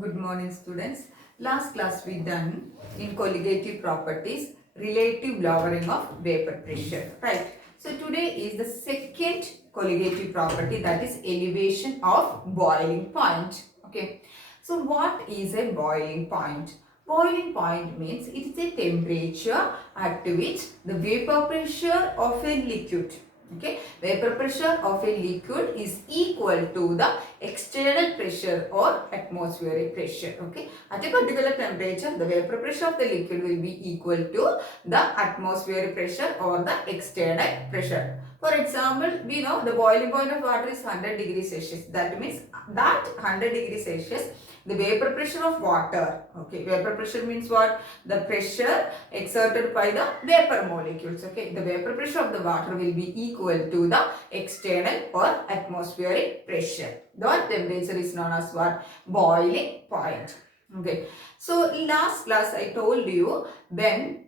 Good morning, students. Last class we done in colligative properties relative lowering of vapor pressure, right? So today is the second colligative property, that is elevation of boiling point. Okay. So what is a boiling point? Boiling point means it is a temperature at which the vapor pressure of a liquid, okay, vapor pressure of a liquid is equal to the external pressure or atmospheric pressure. Okay, at a particular temperature the vapor pressure of the liquid will be equal to the atmospheric pressure or the external pressure. For example, we know the boiling point of water is 100 degrees Celsius. That means that 100 degrees Celsius, the vapor pressure of water, okay, vapor pressure means what? The pressure exerted by the vapor molecules, okay, the vapor pressure of the water will be equal to the external or atmospheric pressure. That temperature is known as what? Boiling point. Okay, so last class I told you, when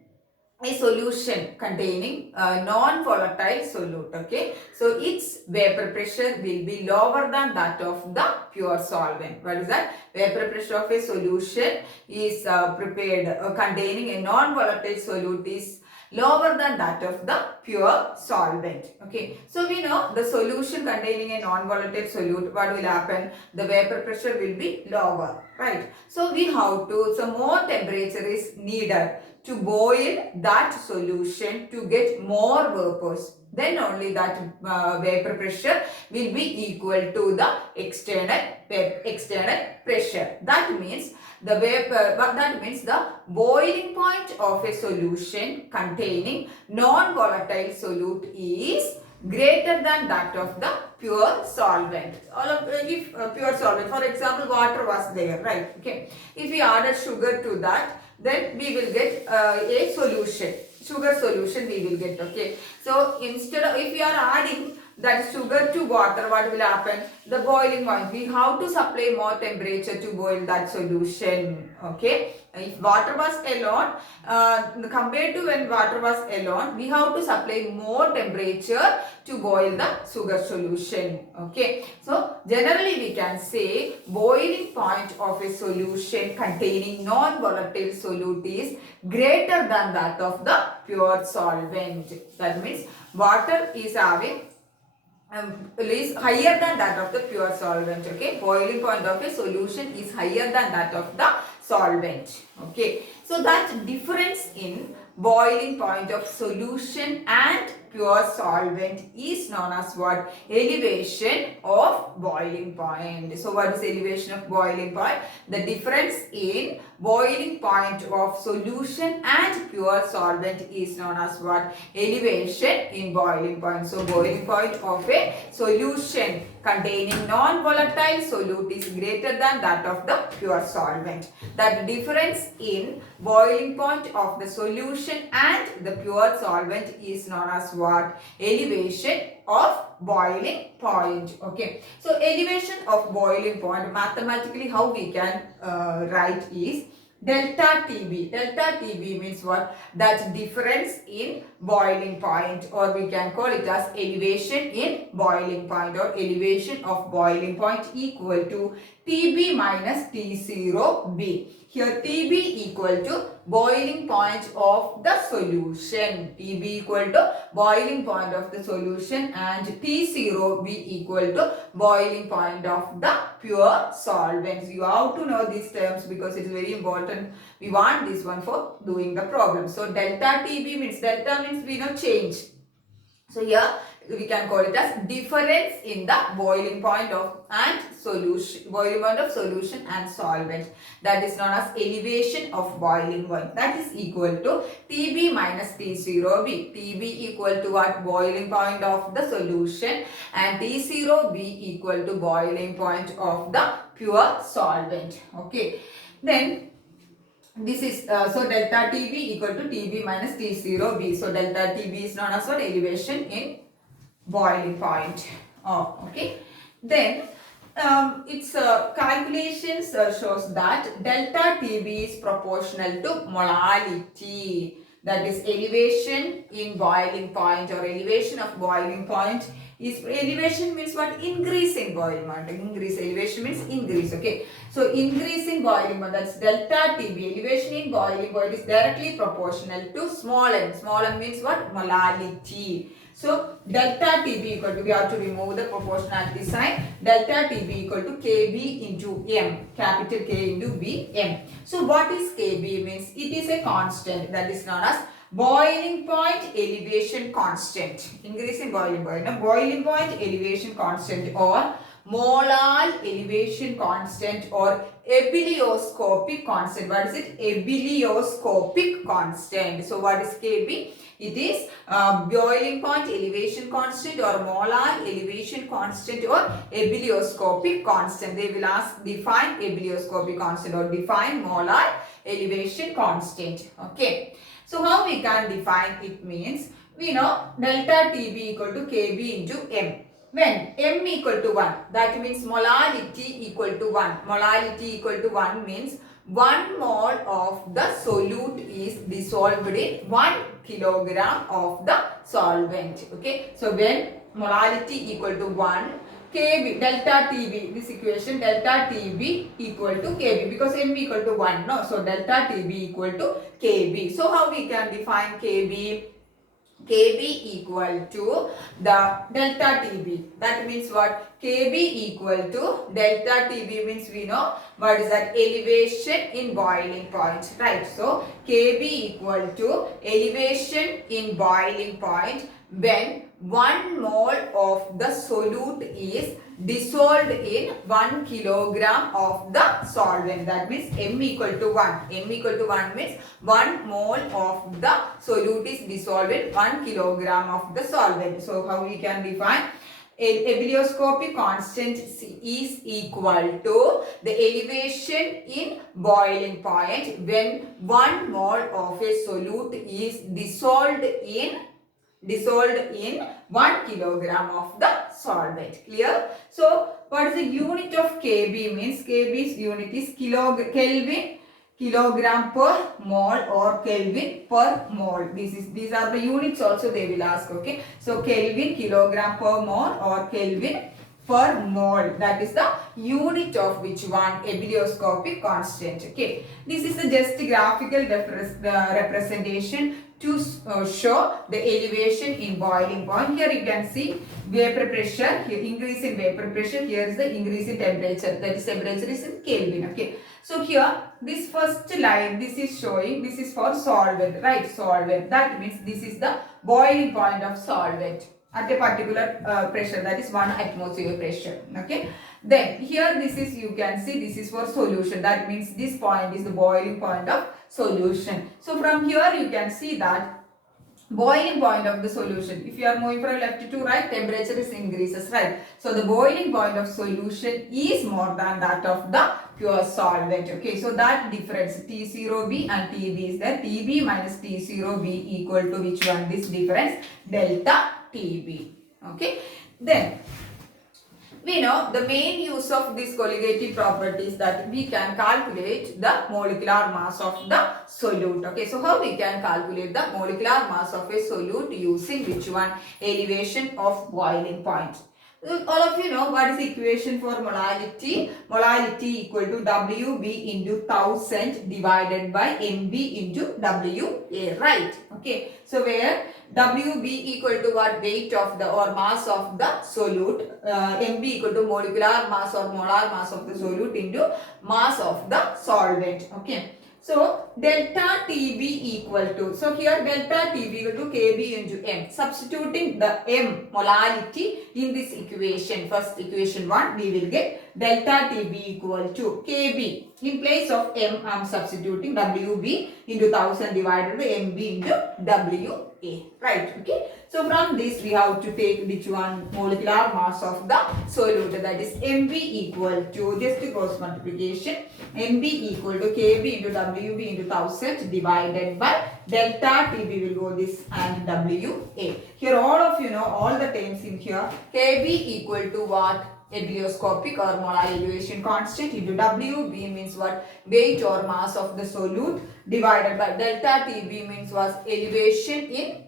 a solution containing a non-volatile solute, okay, so its vapor pressure will be lower than that of the pure solvent. What is that? Vapor pressure of a solution is prepared containing a non-volatile solute is lower than that of the pure solvent. Okay, so we know the solution containing a non-volatile solute, what will happen? The vapor pressure will be lower, right? So we have to, so more temperature is needed to boil that solution to get more vapors. Then only that vapor pressure will be equal to the external pressure. That means the vapor, that means the boiling point of a solution containing non-volatile solute is greater than that of the pure solvent. All of if pure solvent, for example, water was there, right? Okay, if we added sugar to that, then we will get a solution, sugar solution we will get. Okay, so instead of, if we are adding that sugar to water, what will happen? The boiling point, we have to supply more temperature to boil that solution. Okay, if water was alone, compared to when water was alone, we have to supply more temperature to boil the sugar solution. Okay, so generally we can say boiling point of a solution containing non-volatile solute is greater than that of the pure solvent. That means water is having is higher than that of the pure solvent. Okay, boiling point of a solution is higher than that of the solvent. Okay, so that difference in boiling point of solution and pure solvent is known as what? Elevation of boiling point. So what is elevation of boiling point? The difference in boiling point of solution and pure solvent is known as what? Elevation in boiling point. So boiling point of a solution containing non-volatile solute is greater than that of the pure solvent. That difference in boiling point of the solution and the pure solvent is known as what? Elevation of boiling point. Okay, so elevation of boiling point, mathematically how we can write is delta TB. Delta TB means what? That difference in boiling point, or we can call it as elevation in boiling point, or elevation of boiling point equal to TB minus T0B. Here TB equal to boiling point of the solution. TB equal to boiling point of the solution, and T0B equal to boiling point of the pure solvents. You have to know these terms because it is very important. We want this one for doing the problem. So delta TB means, delta means we know change. So here we can call it as difference in the boiling point of and solution, boiling point of solution and solvent. That is known as elevation of boiling point. That is equal to TB minus T0B. TB equal to what? Boiling point of the solution, and T0B equal to boiling point of the pure solvent. Okay, then this is so delta TB equal to TB minus T0B. So delta TB is known as what? Elevation in boiling point. Oh, okay. Then its calculations shows that delta TB is proportional to molality. That is elevation in boiling point, or elevation of boiling point Is elevation means what? Increase in boiling point. Increase, elevation means increase. Okay. So increase in boiling point, that's delta TB. Elevation in boiling point is directly proportional to small m. Small m means what? Molality. So delta TB equal to, we have to remove the proportionality sign. Delta TB equal to KB into M. Capital K into B M. So what is KB means? It is a constant that is known as boiling point elevation constant. Increase in boiling point. Now, boiling point elevation constant or molar elevation constant or ebullioscopic constant. What is it? Ebullioscopic constant. So what is KB? It is boiling point elevation constant or molar elevation constant or ebullioscopic constant. They will ask define ebullioscopic constant or define molar elevation constant. Okay. So how we can define it means, we know delta TB equal to KB into M. When M equal to 1, that means molality equal to 1. Molality equal to 1 means 1 mole of the solute is dissolved in 1 kilogram of the solvent. Okay. So when molality equal to 1, KB, delta TB, this equation delta TB equal to KB because M equal to 1, no? So delta TB equal to KB. So how we can define KB? KB equal to the delta TB. That means what? KB equal to delta TB means we know what is that? Elevation in boiling point, right? So KB equal to elevation in boiling point when 1 mole of the solute is dissolved in 1 kilogram of the solvent. That means M equal to 1. M equal to 1 means 1 mole of the solute is dissolved in 1 kilogram of the solvent. So how we can define? Ebullioscopic constant is equal to the elevation in boiling point when 1 mole of a solute is dissolved in 1 kilogram of the solvent. Clear? So what is the unit of KB means? KB's unit is Kelvin kilogram per mole or Kelvin per mole. These are the units also they will ask. Okay. So Kelvin kilogram per mole or Kelvin per mole. That is the unit of which one? Ebullioscopic constant. Okay. This is the just graphical representation to show the elevation in boiling point. Here you can see vapor pressure, here increase in vapor pressure, here is the increase in temperature, that is temperature is in Kelvin. Okay. So here this first line, this is showing, this is for solvent, right? Solvent, that means this is the boiling point of solvent at a particular pressure, that is 1 atmosphere pressure. Okay. Then here this is, you can see this is for solution, that means this point is the boiling point of solution. So from here you can see that boiling point of the solution, if you are moving from left to right, temperature is increases, right? So the boiling point of solution is more than that of the pure solvent. Okay, so that difference T0B and TB is there. TB minus T0B equal to which one? This difference, delta TB. Okay, then we know the main use of this colligative property is that we can calculate the molecular mass of the solute. Okay, so how we can calculate the molecular mass of a solute using which one? Elevation of boiling point. All of you know what is the equation for molality? Molality equal to WB into 1000 divided by MB into WA, right? Okay, so where WB equal to what? Weight of the or mass of the solute, MB equal to molecular mass or molar mass of the solute into mass of the solvent. Okay. So delta TB equal to, so here delta TB equal to KB into M. Substituting the M molality in this equation, first equation 1, we will get delta TB equal to KB. In place of M, I am substituting WB into 1000 divided by MB into WA. Right. Okay. So from this we have to take which one? Molecular mass of the solute, that is MB equal to, just cross multiplication, MB equal to KB into WB into 1000 divided by delta TB will go this and WA. Here all of you know all the terms in here. KB equal to what? Ebullioscopic or molar elevation constant into WB means what? Weight or mass of the solute divided by delta TB means was elevation in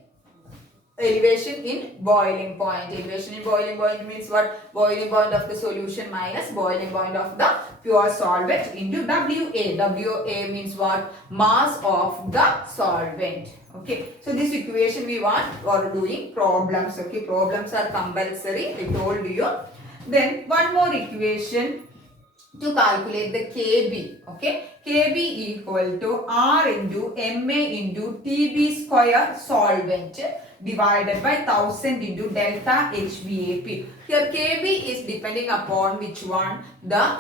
elevation in boiling point. Elevation in boiling point means what? Boiling point of the solution minus boiling point of the pure solvent into WA. WA means what? Mass of the solvent. Okay. So this equation we want for doing problems. Okay. Problems are compulsory. I told you. Then one more equation to calculate the Kb. Okay. Kb equal to R into Ma into Tb square solvent divided by 1000 into delta HBAP. Here Kb is depending upon which one? The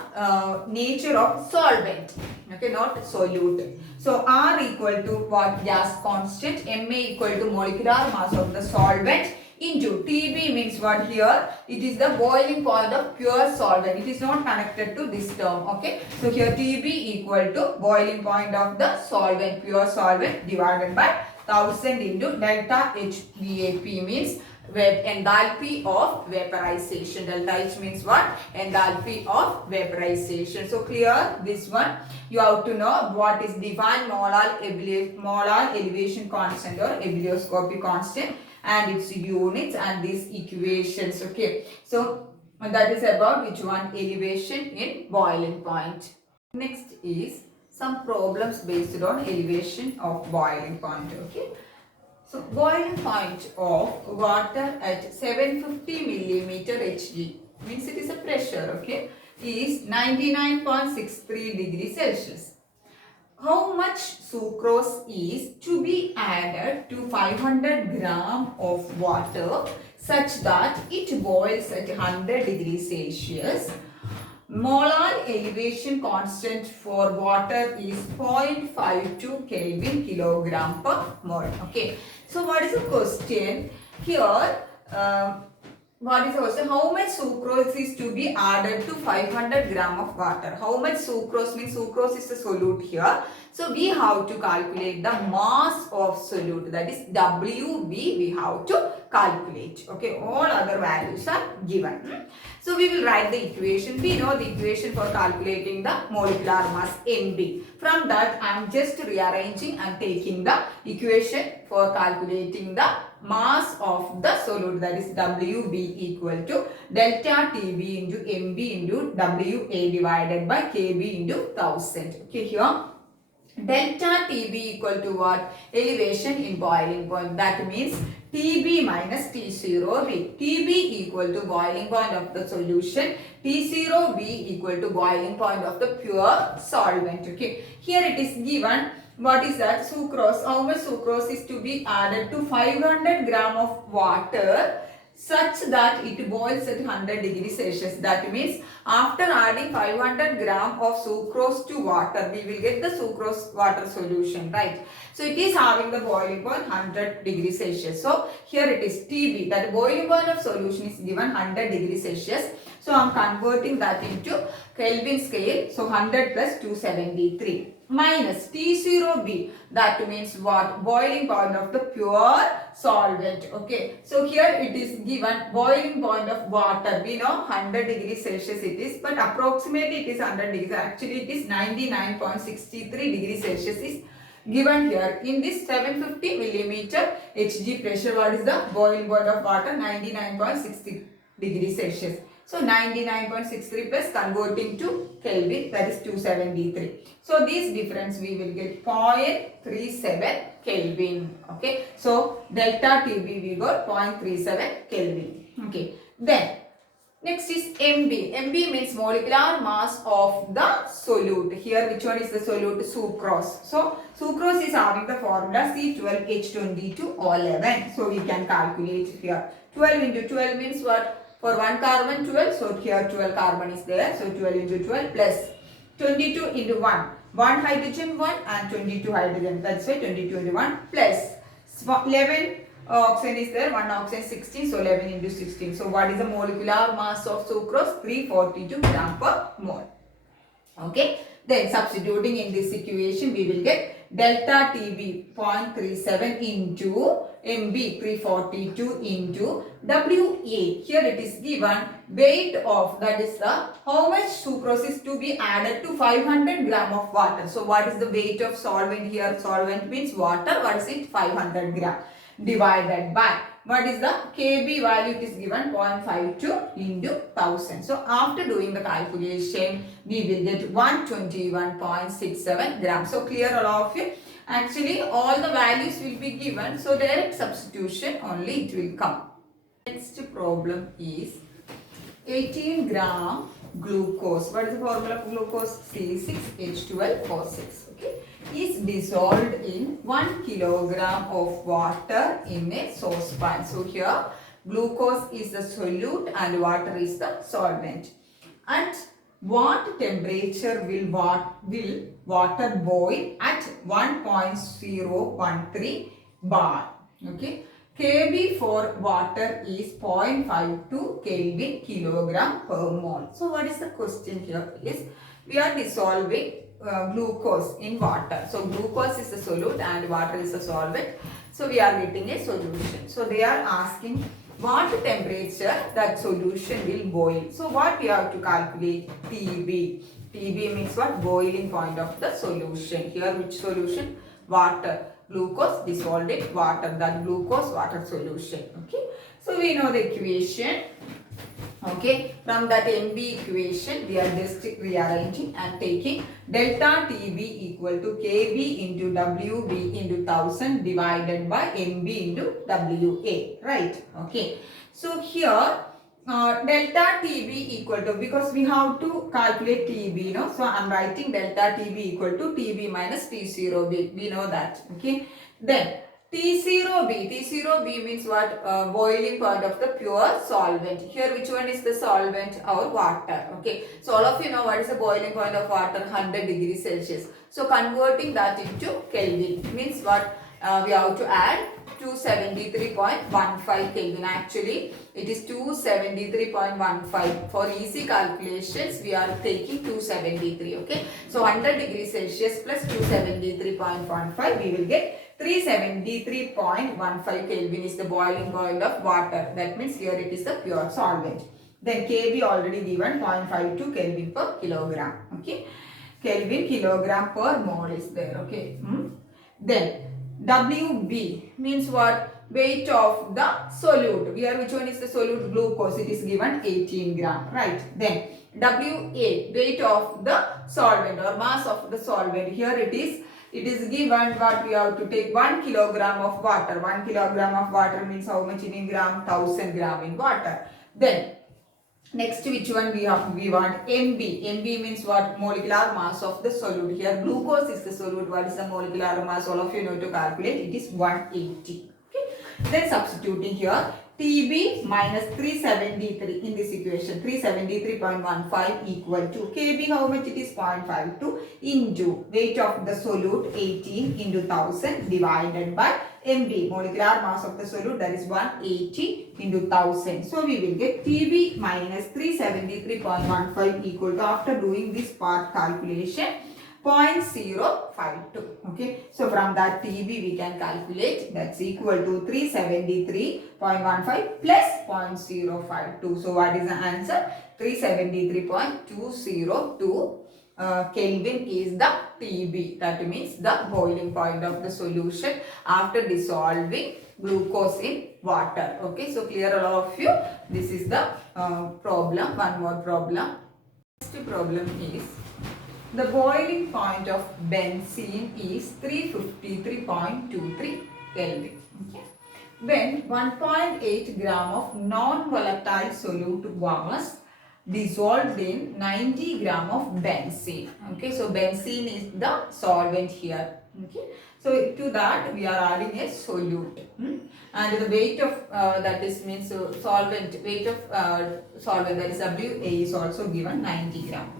nature of solvent. Okay, not solute. So R equal to what? Gas constant. Ma equal to molecular mass of the solvent into Tb means what here? It is the boiling point of pure solvent. It is not connected to this term. Okay. So here Tb equal to boiling point of the solvent, pure solvent divided by 1000 into delta HVAP means enthalpy of vaporization. Delta H means what? Enthalpy of vaporization. So clear this one. You have to know what is divine molar elevation constant or ebullioscopy constant and its units and these equations. Okay. So that is about which one? Elevation in boiling point. Next is some problems based on elevation of boiling point. Okay. So boiling point of water at 750 millimeter Hg means it is a pressure. Okay, is 99.63 degrees Celsius. How much sucrose is to be added to 500 gram of water such that it boils at 100 degrees Celsius? Molar elevation constant for water is 0.52 Kelvin kilogram per mole. Okay. So what is the question? Here, what is the question? How much sucrose is to be added to 500 gram of water? How much sucrose means sucrose is the solute here. So we have to calculate the mass of solute, that is WB we have to calculate. Okay, all other values are given. So we will write the equation. We know the equation for calculating the molecular mass MB. From that I am just rearranging and taking the equation for calculating the mass of the solute, that is WB equal to delta TB into MB into WA divided by KB into 1000. Okay, here delta TB equal to what? Elevation in boiling point. That means TB minus T0B. TB equal to boiling point of the solution. T0B equal to boiling point of the pure solvent. Okay. Here it is given. What is that? Sucrose. How much sucrose is to be added to 500 gram of water such that it boils at 100 degrees Celsius. That means after adding 500 gram of sucrose to water, we will get the sucrose water solution, right? So it is having the boiling point 100 degrees Celsius. So here it is TB, that boiling point of solution is given 100 degrees Celsius. So I am converting that into Kelvin scale. So 100 plus 273 minus T0B, that means what? Boiling point of the pure solvent. Okay, so here it is given boiling point of water. We know 100 degrees Celsius it is, but approximately it is 100 degrees. Actually it is 99.63 degrees Celsius is given here. In this 750 millimeter Hg pressure, what is the boiling point of water? 99.60 degrees Celsius. So 99.63 plus converting to Kelvin, that is 273. So this difference we will get 0.37 Kelvin. Okay. So delta TB we got 0.37 Kelvin. Okay. Then next is MB. MB means molecular mass of the solute. Here which one is the solute? Sucrose. So sucrose is having the formula C12H22O11. So we can calculate here. 12 into 12 means what? For 1 carbon 12, so here 12 carbon is there. So 12 into 12 plus 22 into 1. 1 hydrogen 1 and 22 hydrogen. That's why 22 into 1 plus 11 oxygen is there. 1 oxygen 16. So 11 into 16. So what is the molecular mass of sucrose? 342 gram per mole. Okay. Then substituting in this equation we will get delta TB 0.37 into MB 342 into WA. Here it is given weight of, that is the how much sucrose is to be added to 500 gram of water. So what is the weight of solvent here? Solvent means water. What is it? 500 gram divided by what is the Kb value? It is given 0.52 into 1000. So after doing the calculation, we will get 121.67 grams. So clear all of you? Actually, all the values will be given. So direct substitution only it will come. Next problem is 18 gram glucose. What is the formula of glucose? C6H12O6. Okay, is dissolved in 1 kilogram of water in a saucepan. So here glucose is the solute and water is the solvent. At what temperature will water boil? At 1.013 bar. Okay. Kb for water is 0.52 Kelvin kilogram per mole. So what is the question here is we are dissolving glucose in water. So glucose is the solute and water is the solvent. So we are getting a solution. So they are asking what temperature that solution will boil. So what we have to calculate? TB. TB means what? Boiling point of the solution. Here which solution? Water. Glucose dissolved in water, that glucose water solution. Okay, so we know the equation. Okay, from that MB equation we are just rearranging and taking delta TB equal to KB into WB into 1000 divided by MB into WA, right? Okay, so here delta TB equal to, because we have to calculate TB, no? So I am writing delta TB equal to TB minus T0B. We know that. Okay. Then T0B means what? Boiling point of the pure solvent. Here which one is the solvent? Our water. Okay. So all of you know what is the boiling point of water? 100 degrees Celsius. So converting that into Kelvin means what? We have to add 273.15 Kelvin. Actually, it is 273.15. For easy calculations, we are taking 273. Okay. So 100 degrees Celsius plus 273.15, we will get 373.15 Kelvin is the boiling point of water. That means here it is the pure solvent. Then Kb already given 0.52 Kelvin per kilogram. Okay. Kelvin kilogram per mole is there. Okay. Then WB means what? Weight of the solute. Here which one is the solute? Glucose. It is given 18 gram. Right. Then WA, weight of the solvent or mass of the solvent. Here it is given what we have to take 1 kilogram of water. 1 kilogram of water means how much in gram? 1000 gram in water. Then next which one we want? MB. MB means what? Molecular mass of the solute. Here glucose is the solute. What is the molecular mass? All of you know to calculate. It is 180. Okay. Then substituting here TB minus 373 in this equation. 373.15 equal to Kb. How much it is? 0.52 into weight of the solute 18 into 1000 divided by MB, molecular mass of the solute, that is 180 into 1000. So we will get TB minus 373.15 equal to, after doing this part calculation, 0.052. Okay. So from that TB we can calculate, that's equal to 373.15 plus 0.052. So what is the answer? 373.202 Kelvin is the TB. That means the boiling point of the solution after dissolving glucose in water. Okay. So clear all of you? This is the problem. One more problem. Next problem is the boiling point of benzene is 353.23 Kelvin. Okay. When 1.8 gram of non-volatile solute was dissolved in 90 gram of benzene. Okay, so benzene is the solvent here. Okay, so to that we are adding a solute, and the weight of that is means solvent, weight of solvent, that is Wa, is also given 90 gram.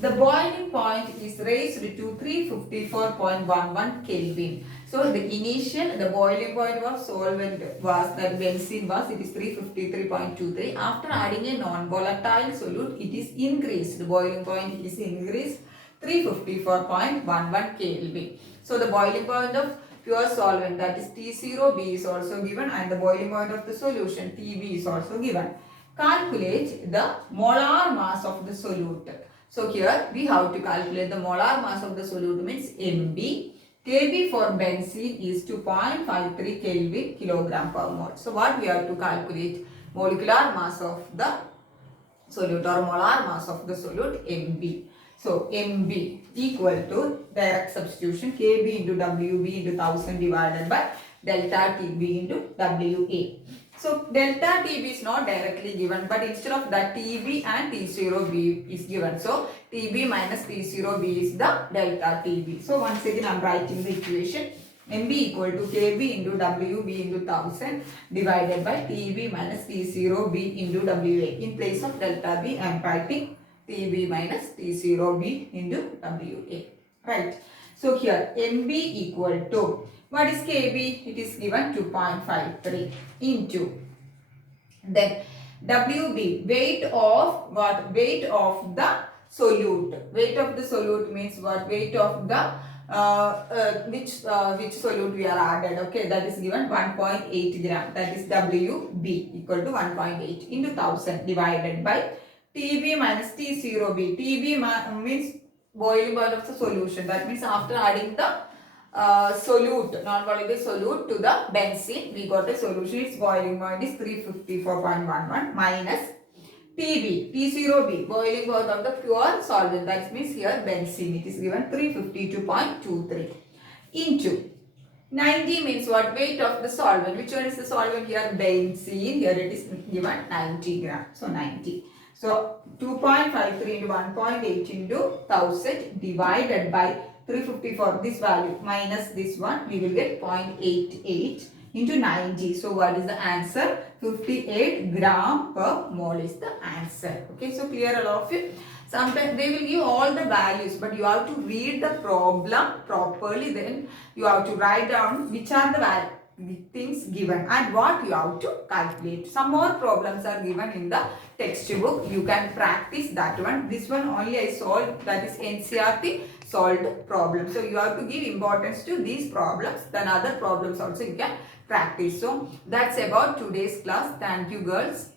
The boiling point is raised to 354.11 Kelvin. So the boiling point of solvent was, that benzene was, it is 353.23. After adding a non-volatile solute, it is increased. The boiling point is increased 354.11 Kelvin. So the boiling point of pure solvent, that is T0B, is also given, and the boiling point of the solution TB is also given. Calculate the molar mass of the solute. So here we have to calculate the molar mass of the solute, means MB, Kb for benzene is 2.53 Kelvin kilogram per mole. So what we have to calculate? Molecular mass of the solute or molar mass of the solute Mb. So Mb equal to direct substitution Kb into Wb into 1000 divided by delta Tb into Wa. So delta Tb is not directly given, but instead of that Tb and T0b is given. So Tb minus T0b is the delta Tb. So once again I am writing the equation. Mb equal to Kb into Wb into 1000 divided by Tb minus T0b into Wa. In place of delta B I am writing Tb minus T0b into Wa. Right. So here Mb equal to, what is Kb? It is given 2.53 into, then Wb, weight of what? Weight of the solute. Weight of the solute means what? Weight of the which solute we are added. Okay, that is given 1.8 gram. That is Wb equal to 1.8 into 1000 divided by Tb minus T0b. Tb means boiling point of the solution. That means after adding the solute, non-volatile solute to the benzene, we got a solution. Its boiling point is 354.11 minus Tb, T0b, boiling point of the pure solvent. That means here benzene. It is given 352.23 into 90 means what? Weight of the solvent. Which one is the solvent here? Benzene. Here it is given 90 gram. So 90. So 2.53 into 1.8 into 1000 divided by 354, this value minus this one, we will get 0.88 into 90. So what is the answer? 58 gram per mole is the answer. Okay, so clear all of you. Sometimes they will give all the values, but you have to read the problem properly. Then you have to write down which are the things given and what you have to calculate. Some more problems are given in the textbook. You can practice that one. This one only I solved, that is NCERT solved problem. So you have to give importance to these problems. Then other problems also you can practice. So that's about today's class. Thank you girls.